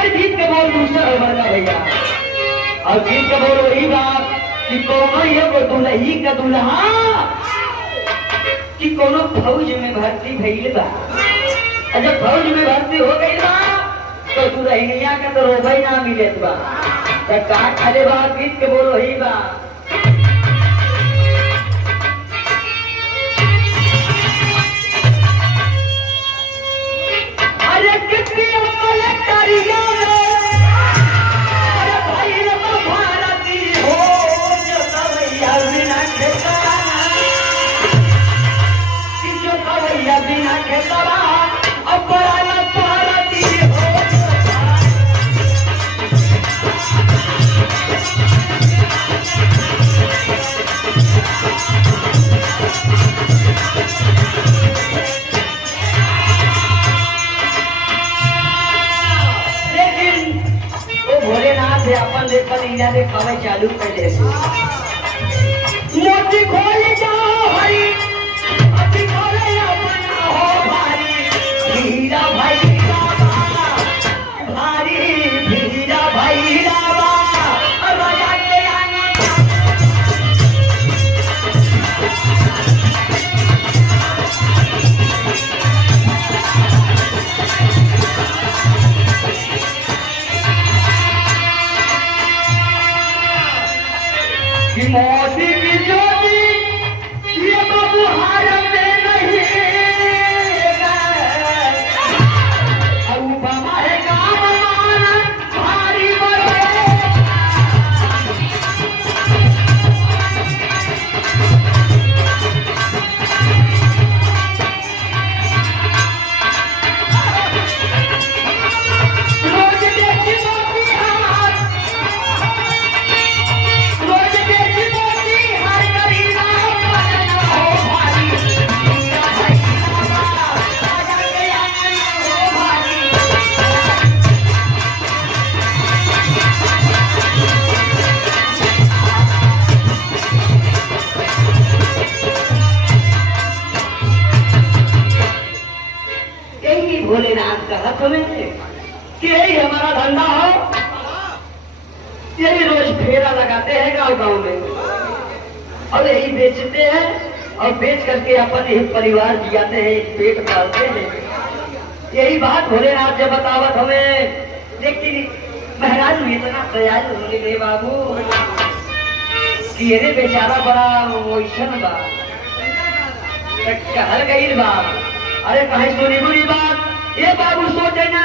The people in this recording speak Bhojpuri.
मगर गीत के बोल दूसरा हो बना भैया। और गीत के बोल वही बात कि कोनो ये वो दुल्ही का दुल्हा कि कोनो फौज में भर्ती भइल बा। जब फौज में भर्ती हो गई बा तो दुल्हनिया का तो रोबई ना मिलत बा। तो का खाले बा गीत के बोल वही बा। अरे कितनी अमल करिया बिना खेतरा अपराना पारती हो। लेकिन वो भोलेनाथ अपन लेकर इन्हें देखावे चालू कर दे। मोती खोल जाओ हरी मोती खोले अपन हो भारी भीरा भाई रामा भारी भीरा भाई रामा राजा के आने कि मोती की ज्योति ये बाबू हार में नहीं है गाँव मान भारी बड़े रोज देखी मोती हार रोज देखी मोती हार करीना हो भारी भीरा भाई रामा राजा के आंगन हो भारी। यही भोलेनाथ का हक में कि यही हमारा धंधा हो। यही रोज फेरा लगाते हैं गांव गांव में और यही बेचते हैं और बेच करके अपन यही परिवार जियाते हैं पेट पालते हैं। यही बात भोलेनाथ जब बतावत हमें। लेकिन महाराज में इतना दयालु होने गए बाबू कि अरे बेचारा बड़ा वैसन बा कहल गई बा। अरे कहीं सुनी बुरी बात ये बाबू सोचे ना